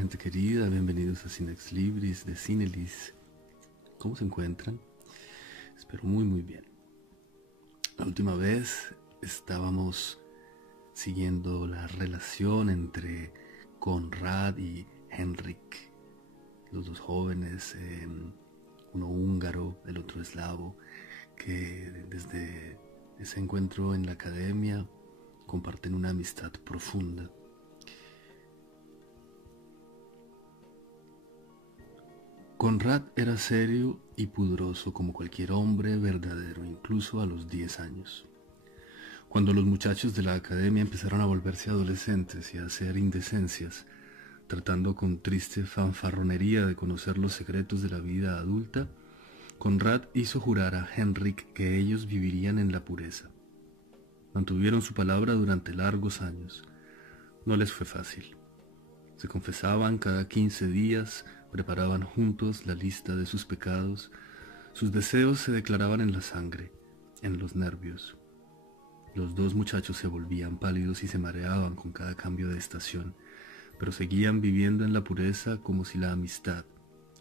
gente querida, bienvenidos a Cinex Libris de Cinelis. ¿Cómo se encuentran? Espero muy bien. La última vez estábamos siguiendo la relación entre Konrad y Henrik, los dos jóvenes, uno húngaro, el otro eslavo, que desde ese encuentro en la academia comparten una amistad profunda. Konrad era serio y pudoroso como cualquier hombre verdadero, incluso a los 10 años. Cuando los muchachos de la academia empezaron a volverse adolescentes y a hacer indecencias, tratando con triste fanfarronería de conocer los secretos de la vida adulta, Konrad hizo jurar a Henrik que ellos vivirían en la pureza. Mantuvieron su palabra durante largos años. No les fue fácil. Se confesaban cada 15 días, preparaban juntos la lista de sus pecados, sus deseos se declaraban en la sangre, en los nervios. Los dos muchachos se volvían pálidos y se mareaban con cada cambio de estación, pero seguían viviendo en la pureza como si la amistad,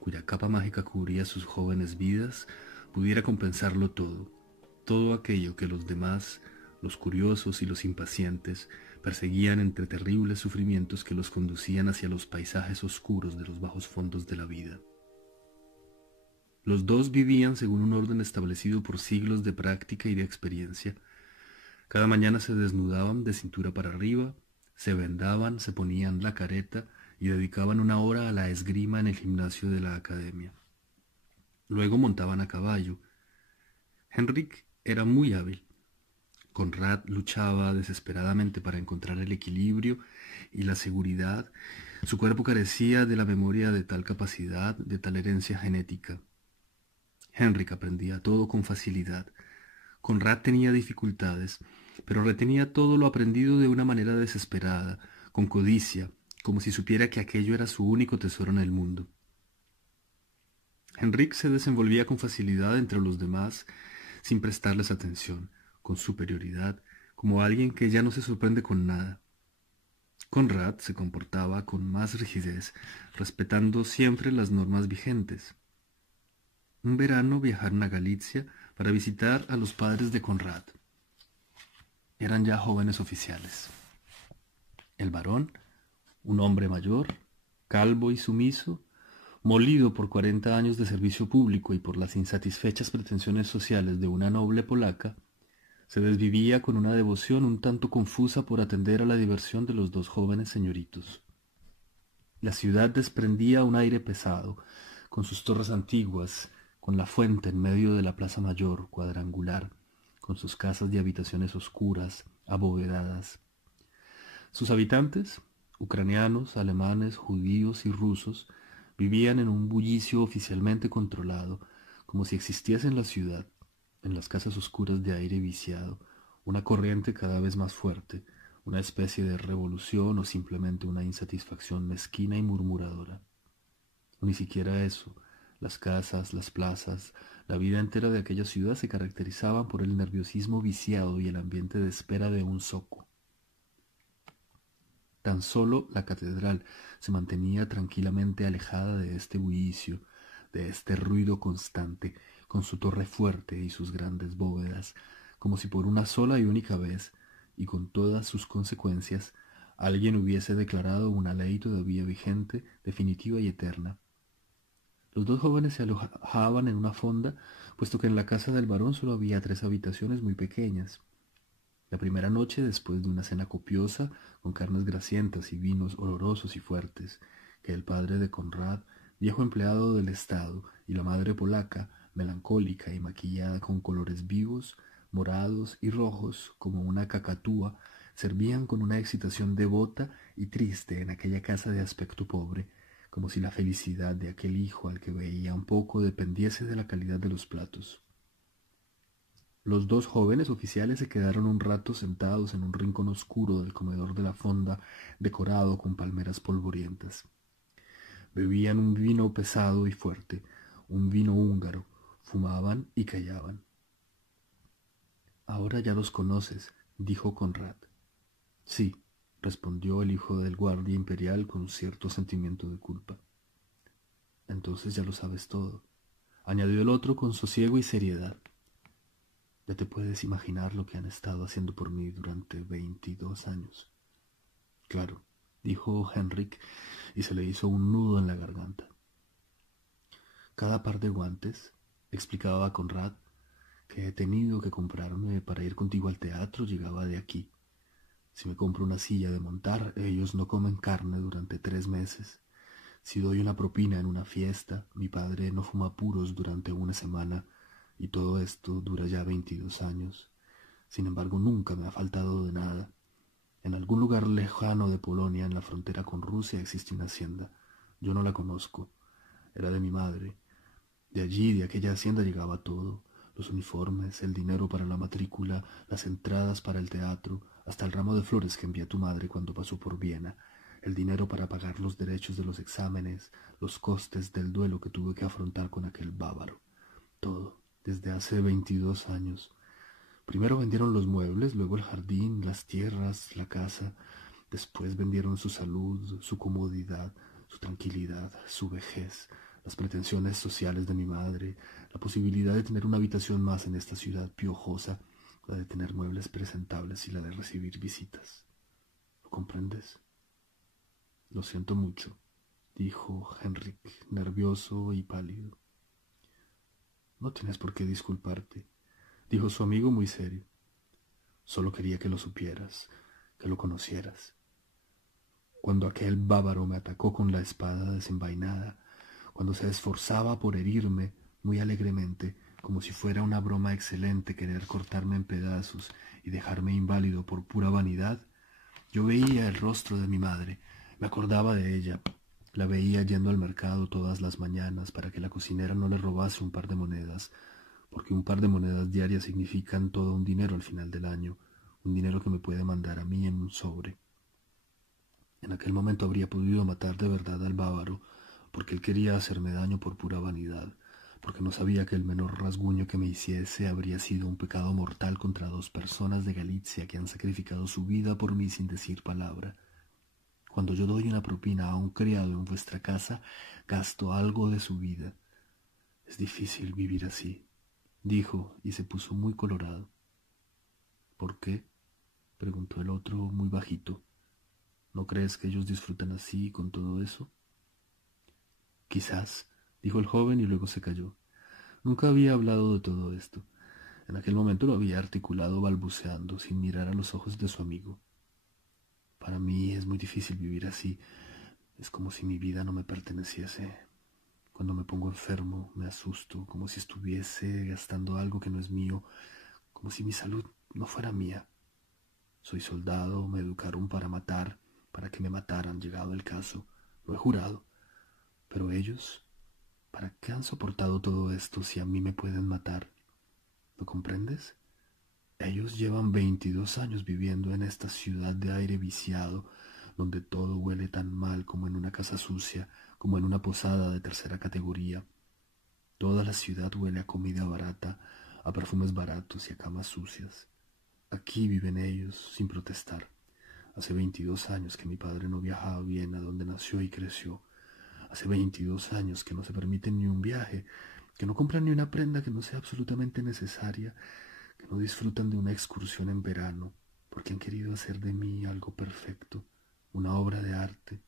cuya capa mágica cubría sus jóvenes vidas, pudiera compensarlo todo aquello que los demás, los curiosos y los impacientes, perseguían entre terribles sufrimientos que los conducían hacia los paisajes oscuros de los bajos fondos de la vida. Los dos vivían según un orden establecido por siglos de práctica y de experiencia. Cada mañana se desnudaban de cintura para arriba, se vendaban, se ponían la careta y dedicaban una hora a la esgrima en el gimnasio de la academia. Luego montaban a caballo. Henrik era muy hábil. Konrad luchaba desesperadamente para encontrar el equilibrio y la seguridad. Su cuerpo carecía de la memoria de tal capacidad, de tal herencia genética. Henrik aprendía todo con facilidad. Konrad tenía dificultades, pero retenía todo lo aprendido de una manera desesperada, con codicia, como si supiera que aquello era su único tesoro en el mundo. Henrik se desenvolvía con facilidad entre los demás, sin prestarles atención, con superioridad, como alguien que ya no se sorprende con nada. Konrad se comportaba con más rigidez, respetando siempre las normas vigentes. Un verano viajaron a Galicia para visitar a los padres de Konrad. Eran ya jóvenes oficiales. El varón, un hombre mayor, calvo y sumiso, molido por 40 años de servicio público y por las insatisfechas pretensiones sociales de una noble polaca, se desvivía con una devoción un tanto confusa por atender a la diversión de los dos jóvenes señoritos. La ciudad desprendía un aire pesado, con sus torres antiguas, con la fuente en medio de la plaza mayor, cuadrangular, con sus casas y habitaciones oscuras, abovedadas. Sus habitantes, ucranianos, alemanes, judíos y rusos, vivían en un bullicio oficialmente controlado, como si existiese en la ciudad, en las casas oscuras de aire viciado, una corriente cada vez más fuerte, una especie de revolución o simplemente una insatisfacción mezquina y murmuradora. Ni siquiera eso. Las casas, las plazas, la vida entera de aquella ciudad se caracterizaban por el nerviosismo viciado y el ambiente de espera de un zoco. Tan solo la catedral se mantenía tranquilamente alejada de este bullicio, de este ruido constante, con su torre fuerte y sus grandes bóvedas, como si por una sola y única vez, y con todas sus consecuencias, alguien hubiese declarado una ley todavía vigente, definitiva y eterna. Los dos jóvenes se alojaban en una fonda, puesto que en la casa del varón solo había 3 habitaciones muy pequeñas. La primera noche, después de una cena copiosa, con carnes grasientas y vinos olorosos y fuertes, que el padre de Konrad, viejo empleado del Estado, y la madre polaca, melancólica y maquillada con colores vivos, morados y rojos, como una cacatúa, servían con una excitación devota y triste en aquella casa de aspecto pobre, como si la felicidad de aquel hijo al que veía un poco dependiese de la calidad de los platos. Los dos jóvenes oficiales se quedaron un rato sentados en un rincón oscuro del comedor de la fonda, decorado con palmeras polvorientas. Bebían un vino pesado y fuerte, un vino húngaro, fumaban y callaban. «Ahora ya los conoces», dijo Konrad. «Sí», respondió el hijo del guardia imperial con cierto sentimiento de culpa. Entonces ya lo sabes todo, añadió el otro con sosiego y seriedad. Ya te puedes imaginar lo que han estado haciendo por mí durante 22 años. Claro, dijo Henrik, y se le hizo un nudo en la garganta. Cada par de guantes, explicaba Conrad, que he tenido que comprarme para ir contigo al teatro, llegaba de aquí. Si me compro una silla de montar, ellos no comen carne durante 3 meses. Si doy una propina en una fiesta, mi padre no fuma puros durante una semana, y todo esto dura ya 22 años. Sin embargo, nunca me ha faltado de nada. En algún lugar lejano de Polonia, en la frontera con Rusia, existe una hacienda. Yo no la conozco. Era de mi madre. De allí, de aquella hacienda, llegaba todo. Los uniformes, el dinero para la matrícula, las entradas para el teatro, hasta el ramo de flores que envió tu madre cuando pasó por Viena, el dinero para pagar los derechos de los exámenes, los costes del duelo que tuve que afrontar con aquel bávaro. Todo, desde hace 22 años. Primero vendieron los muebles, luego el jardín, las tierras, la casa. Después vendieron su salud, su comodidad, su tranquilidad, su vejez, las pretensiones sociales de mi madre, la posibilidad de tener una habitación más en esta ciudad piojosa, la de tener muebles presentables y la de recibir visitas. ¿Lo comprendes? Lo siento mucho, dijo Henrik, nervioso y pálido. No tienes por qué disculparte, dijo su amigo muy serio. Solo quería que lo supieras, que lo conocieras. Cuando aquel bávaro me atacó con la espada desenvainada, cuando se esforzaba por herirme muy alegremente, como si fuera una broma excelente querer cortarme en pedazos y dejarme inválido por pura vanidad, yo veía el rostro de mi madre, me acordaba de ella, la veía yendo al mercado todas las mañanas para que la cocinera no le robase un par de monedas, porque un par de monedas diarias significan todo un dinero al final del año, un dinero que me puede mandar a mí en un sobre. En aquel momento habría podido matar de verdad al bávaro, porque él quería hacerme daño por pura vanidad, porque no sabía que el menor rasguño que me hiciese habría sido un pecado mortal contra 2 personas de Galicia que han sacrificado su vida por mí sin decir palabra. Cuando yo doy una propina a un criado en vuestra casa, gasto algo de su vida. Es difícil vivir así, dijo, y se puso muy colorado. ¿Por qué? Preguntó el otro muy bajito. ¿No crees que ellos disfrutan así con todo eso? Quizás, dijo el joven y luego se calló. Nunca había hablado de todo esto. En aquel momento lo había articulado balbuceando, sin mirar a los ojos de su amigo. Para mí es muy difícil vivir así. Es como si mi vida no me perteneciese. Cuando me pongo enfermo, me asusto, como si estuviese gastando algo que no es mío, como si mi salud no fuera mía. Soy soldado, me educaron para matar, para que me mataran, llegado el caso. Lo he jurado. Pero ellos, ¿para qué han soportado todo esto si a mí me pueden matar? ¿Lo comprendes? Ellos llevan 22 años viviendo en esta ciudad de aire viciado, donde todo huele tan mal como en una casa sucia, como en una posada de tercera categoría. Toda la ciudad huele a comida barata, a perfumes baratos y a camas sucias. Aquí viven ellos, sin protestar. Hace 22 años que mi padre no viaja a Viena, donde nació y creció. Hace 22 años que no se permiten ni un viaje, que no compran ni una prenda que no sea absolutamente necesaria, que no disfrutan de una excursión en verano, porque han querido hacer de mí algo perfecto, una obra de arte,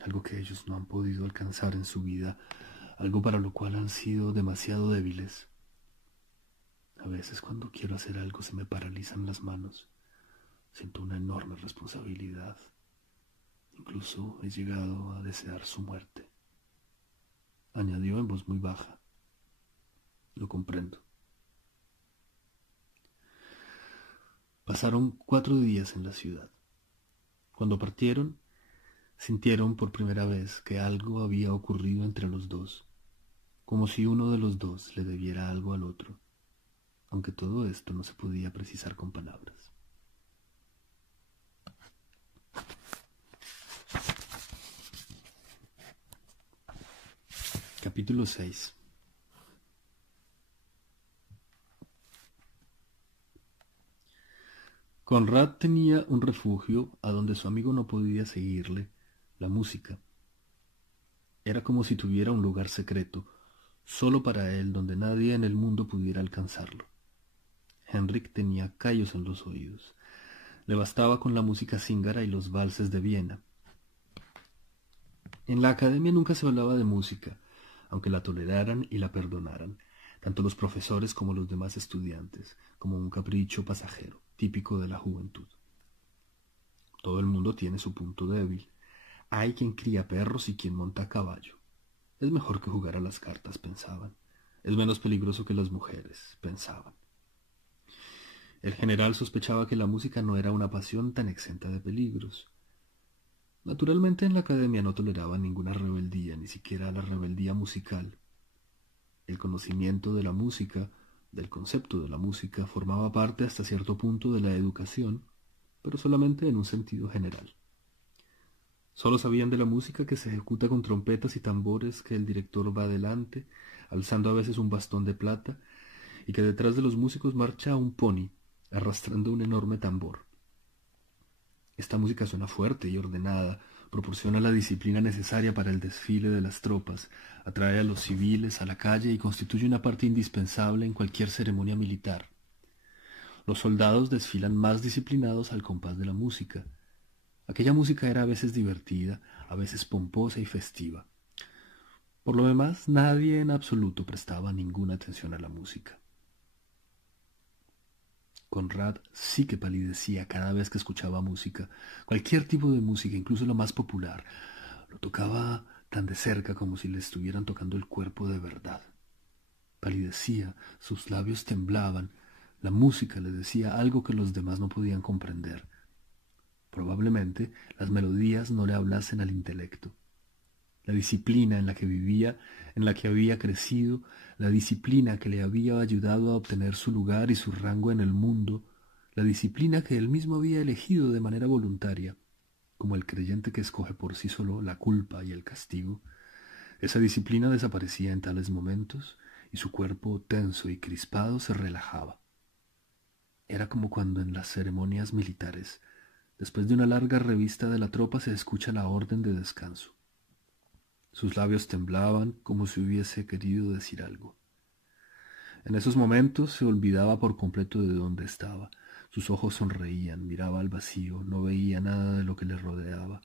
algo que ellos no han podido alcanzar en su vida, algo para lo cual han sido demasiado débiles. A veces cuando quiero hacer algo se me paralizan las manos. Siento una enorme responsabilidad. Incluso he llegado a desear su muerte. Añadió en voz muy baja. Lo comprendo. Pasaron 4 días en la ciudad. Cuando partieron, sintieron por primera vez que algo había ocurrido entre los dos, como si uno de los dos le debiera algo al otro, aunque todo esto no se podía precisar con palabras. Capítulo 6. Conrad tenía un refugio a donde su amigo no podía seguirle, la música. Era como si tuviera un lugar secreto, solo para él, donde nadie en el mundo pudiera alcanzarlo. Henrik tenía callos en los oídos. Le bastaba con la música zíngara y los valses de Viena. En la academia nunca se hablaba de música, aunque la toleraran y la perdonaran, tanto los profesores como los demás estudiantes, como un capricho pasajero, típico de la juventud. Todo el mundo tiene su punto débil. Hay quien cría perros y quien monta a caballo. Es mejor que jugar a las cartas, pensaban. Es menos peligroso que las mujeres, pensaban. El general sospechaba que la música no era una pasión tan exenta de peligros. Naturalmente en la academia no toleraba ninguna rebeldía, ni siquiera la rebeldía musical. El conocimiento de la música, del concepto de la música, formaba parte hasta cierto punto de la educación, pero solamente en un sentido general. Solo sabían de la música que se ejecuta con trompetas y tambores, que el director va delante, alzando a veces un bastón de plata, y que detrás de los músicos marcha un pony, arrastrando un enorme tambor. Esta música suena fuerte y ordenada, proporciona la disciplina necesaria para el desfile de las tropas, atrae a los civiles a la calle y constituye una parte indispensable en cualquier ceremonia militar. Los soldados desfilan más disciplinados al compás de la música. Aquella música era a veces divertida, a veces pomposa y festiva. Por lo demás, nadie en absoluto prestaba ninguna atención a la música. Conrad sí que palidecía cada vez que escuchaba música, cualquier tipo de música, incluso la más popular. Lo tocaba tan de cerca como si le estuvieran tocando el cuerpo de verdad. Palidecía, sus labios temblaban, la música le decía algo que los demás no podían comprender. Probablemente las melodías no le hablasen al intelecto. La disciplina en la que vivía, en la que había crecido, la disciplina que le había ayudado a obtener su lugar y su rango en el mundo, la disciplina que él mismo había elegido de manera voluntaria, como el creyente que escoge por sí solo la culpa y el castigo, esa disciplina desaparecía en tales momentos y su cuerpo tenso y crispado se relajaba. Era como cuando en las ceremonias militares, después de una larga revista de la tropa, se escucha la orden de descanso. Sus labios temblaban como si hubiese querido decir algo. En esos momentos se olvidaba por completo de dónde estaba. Sus ojos sonreían, miraba al vacío, no veía nada de lo que le rodeaba.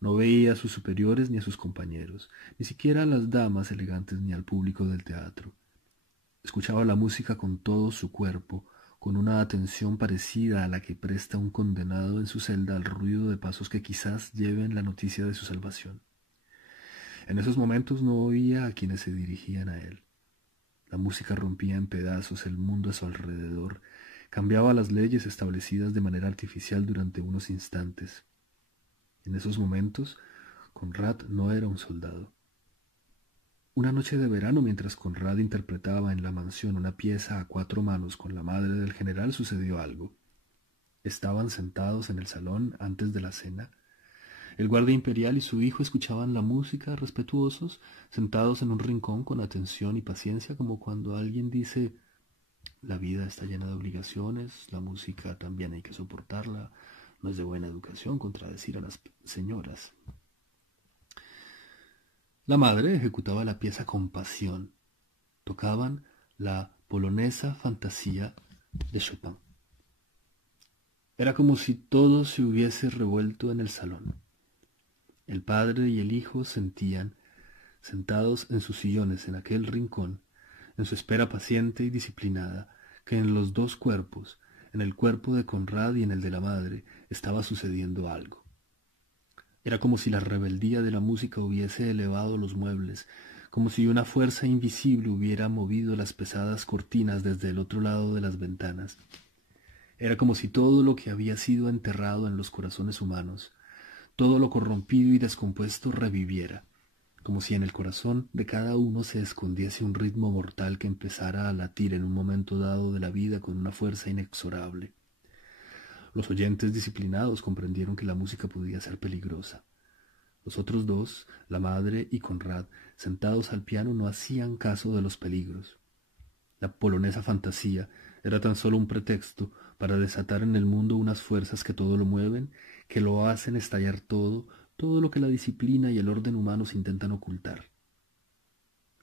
No veía a sus superiores ni a sus compañeros, ni siquiera a las damas elegantes ni al público del teatro. Escuchaba la música con todo su cuerpo, con una atención parecida a la que presta un condenado en su celda al ruido de pasos que quizás lleven la noticia de su salvación. En esos momentos no oía a quienes se dirigían a él. La música rompía en pedazos el mundo a su alrededor, cambiaba las leyes establecidas de manera artificial durante unos instantes. En esos momentos, Conrad no era un soldado. Una noche de verano, mientras Conrad interpretaba en la mansión una pieza a 4 manos con la madre del general, sucedió algo. Estaban sentados en el salón antes de la cena. El guardia imperial y su hijo escuchaban la música respetuosos, sentados en un rincón con atención y paciencia, como cuando alguien dice: la vida está llena de obligaciones, la música también hay que soportarla, no es de buena educación contradecir a las señoras. La madre ejecutaba la pieza con pasión. Tocaban la polonesa fantasía de Chopin. Era como si todo se hubiese revuelto en el salón. El padre y el hijo sentían, sentados en sus sillones en aquel rincón, en su espera paciente y disciplinada, que en los dos cuerpos, en el cuerpo de Conrad y en el de la madre, estaba sucediendo algo. Era como si la rebeldía de la música hubiese elevado los muebles, como si una fuerza invisible hubiera movido las pesadas cortinas desde el otro lado de las ventanas. Era como si todo lo que había sido enterrado en los corazones humanos, todo lo corrompido y descompuesto reviviera, como si en el corazón de cada uno se escondiese un ritmo mortal que empezara a latir en un momento dado de la vida con una fuerza inexorable. Los oyentes disciplinados comprendieron que la música podía ser peligrosa. Los otros dos, la madre y Conrad, sentados al piano, no hacían caso de los peligros. La polonesa fantasía era tan solo un pretexto para desatar en el mundo unas fuerzas que todo lo mueven, que lo hacen estallar todo lo que la disciplina y el orden humanos intentan ocultar.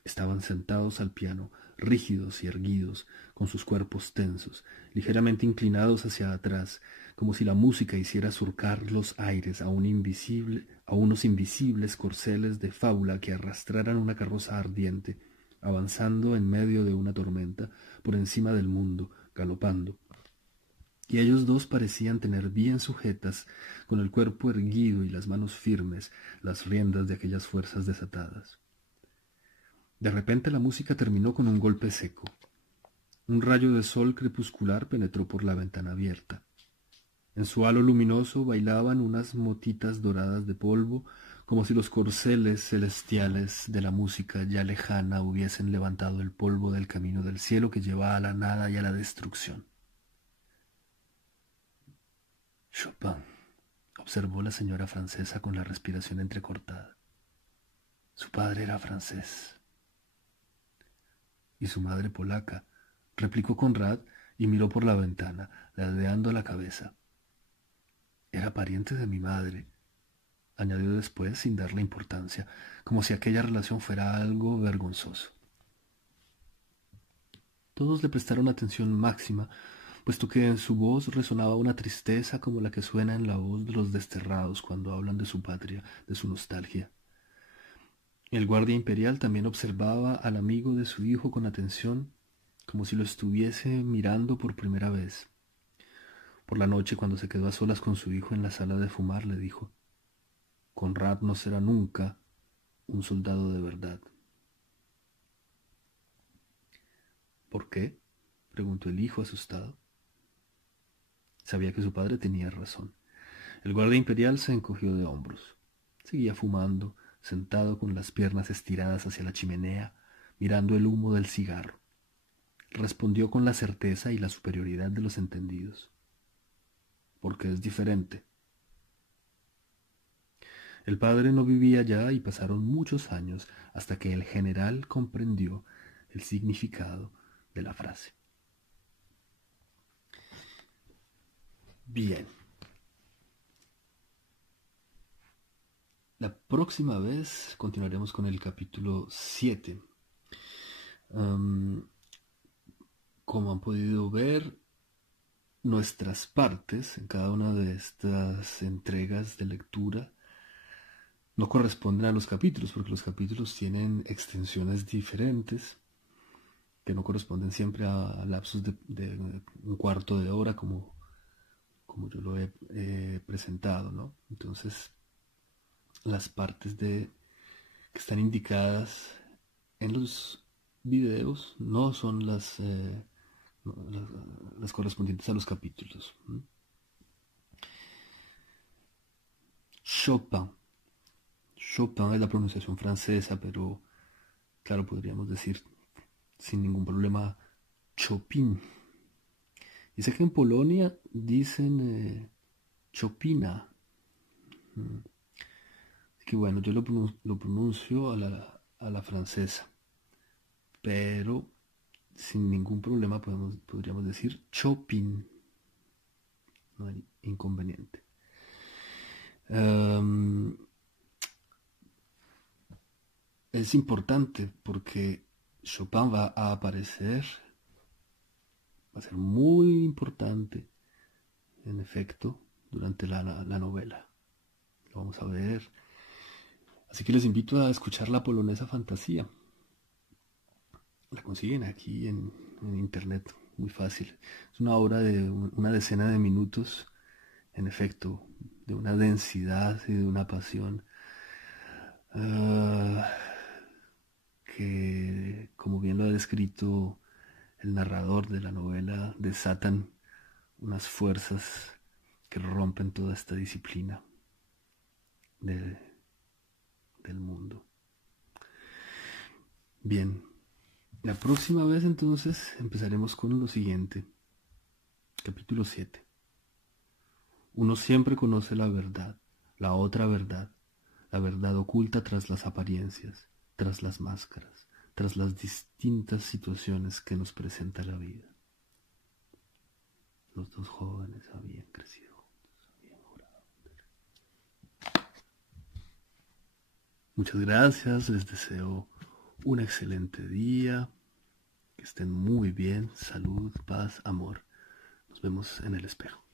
Estaban sentados al piano, rígidos y erguidos, con sus cuerpos tensos, ligeramente inclinados hacia atrás, como si la música hiciera surcar los aires a unos invisibles corceles de fábula que arrastraran una carroza ardiente, avanzando en medio de una tormenta, por encima del mundo, galopando. Y ellos dos parecían tener bien sujetas, con el cuerpo erguido y las manos firmes, las riendas de aquellas fuerzas desatadas. De repente la música terminó con un golpe seco. Un rayo de sol crepuscular penetró por la ventana abierta. En su halo luminoso bailaban unas motitas doradas de polvo, como si los corceles celestiales de la música ya lejana hubiesen levantado el polvo del camino del cielo que lleva a la nada y a la destrucción. Chopin, observó la señora francesa con la respiración entrecortada. Su padre era francés. Y su madre polaca, replicó Conrad y miró por la ventana, ladeando la cabeza. Era pariente de mi madre, añadió después sin darle importancia, como si aquella relación fuera algo vergonzoso. Todos le prestaron atención máxima, puesto que en su voz resonaba una tristeza como la que suena en la voz de los desterrados cuando hablan de su patria, de su nostalgia. El guardia imperial también observaba al amigo de su hijo con atención, como si lo estuviese mirando por primera vez. Por la noche, cuando se quedó a solas con su hijo en la sala de fumar, le dijo: Conrad no será nunca un soldado de verdad. ¿Por qué? Preguntó el hijo asustado. Sabía que su padre tenía razón. El guardia imperial se encogió de hombros. Seguía fumando, sentado con las piernas estiradas hacia la chimenea, mirando el humo del cigarro. Respondió con la certeza y la superioridad de los entendidos. Porque es diferente. El padre no vivía ya y pasaron muchos años hasta que el general comprendió el significado de la frase. Bien. La próxima vez continuaremos con el capítulo 7. Como han podido ver, nuestras partes en cada una de estas entregas de lectura no corresponden a los capítulos, porque los capítulos tienen extensiones diferentes que no corresponden siempre a lapsos de un cuarto de hora como yo lo he presentado, ¿no? Entonces, las partes que están indicadas en los videos no son las correspondientes a los capítulos. Chopin. Chopin es la pronunciación francesa, pero claro, podríamos decir sin ningún problema Chopin. Y sé que en Polonia dicen Chopina. Que bueno, yo lo pronuncio a la francesa, pero sin ningún problema podríamos decir Chopin, no hay inconveniente. Es importante porque Chopin va a aparecer, va a ser muy importante, en efecto, durante la novela. Lo vamos a ver. Así que les invito a escuchar la polonesa fantasía. La consiguen aquí en internet, muy fácil. Es una obra de una decena de minutos, en efecto, de una densidad y de una pasión que, como bien lo ha descrito el narrador de la novela, desatan unas fuerzas que rompen toda esta disciplina del mundo. Bien, la próxima vez entonces empezaremos con lo siguiente. Capítulo 7. Uno siempre conoce la verdad, la otra verdad, la verdad oculta tras las apariencias, tras las máscaras, tras las distintas situaciones que nos presenta la vida. Los dos jóvenes habían crecido juntos, habían jurado. Muchas gracias, les deseo un excelente día, que estén muy bien, salud, paz, amor. Nos vemos en el espejo.